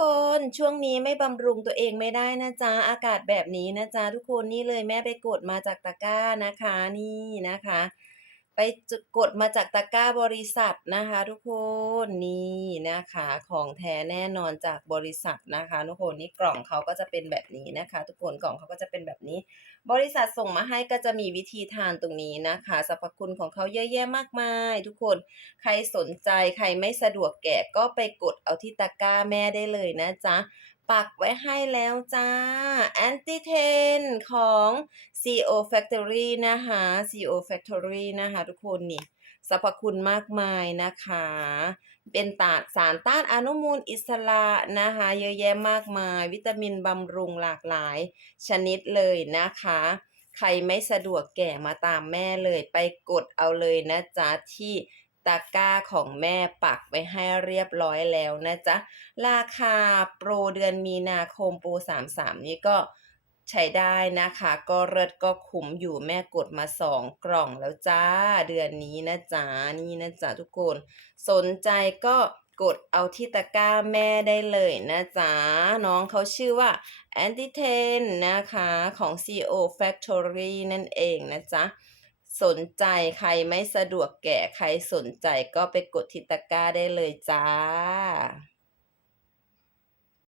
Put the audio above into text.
คนช่วงนี้ไม่บำรุงตัวเองไม่ได้นะจ๊ะ อากาศแบบนี้นะจ๊ะทุกคนนี่เลยแม่ไปกดมาจากตะกร้านะคะนี่นะคะ ไปกดมาจากตะกร้าบริษัทนะคะ ทุกคนนี่นะคะของแท้แน่นอนจากบริษัทนะคะ ทุกคนนี่กล่องเขาก็จะเป็นแบบนี้นะคะ ทุกคนกล่องเขาก็จะเป็นแบบนี้ บริษัทส่งมาให้ก็จะมีวิธีทานตรงนี้นะคะสรรพคุณของเขาเยอะแยะมากมาย ทุกคนใครสนใจใครไม่สะดวกแกะก็ไปกดเอาที่ตะกร้าแม่ได้เลยนะจ๊ะ ปักไว้ให้แล้วจ้า Anti 10 ของ CO Factory นะคะ CO Factory นะคะทุกคนนี่สรรพคุณมากมายนะคะ เป็นตาสารต้านอนุมูลอิสระนะคะ เยอะแยะมากมาย วิตามินบำรุงหลากหลายชนิดเลยนะคะ ใครไม่สะดวกแก่มาตามแม่เลย ไปกดเอาเลยนะจ๊ะที่ ตะกร้าของแม่ปักไว้ให้เรียบร้อยแล้วนะจ๊ะ ราคาโปรเดือนมีนาคมโปร33 นี้ก็ใช้ได้นะคะ ก็เลิศก็คุ้มอยู่แม่กดมา 2 กล่องแล้วจ้า เดือนนี้นะจ๊ะ นี่นะจ๊ะทุกคน สนใจก็กดเอาที่ตะกร้าแม่ได้เลยนะจ๊ะ น้องเขาชื่อว่า Anti 10นะคะ ของ CO Factory นั่นเองนะจ๊ะ สนใจใครไม่สะดวกแกะใครสนใจก็ไปกดทิตะกร้าได้เลยจ้า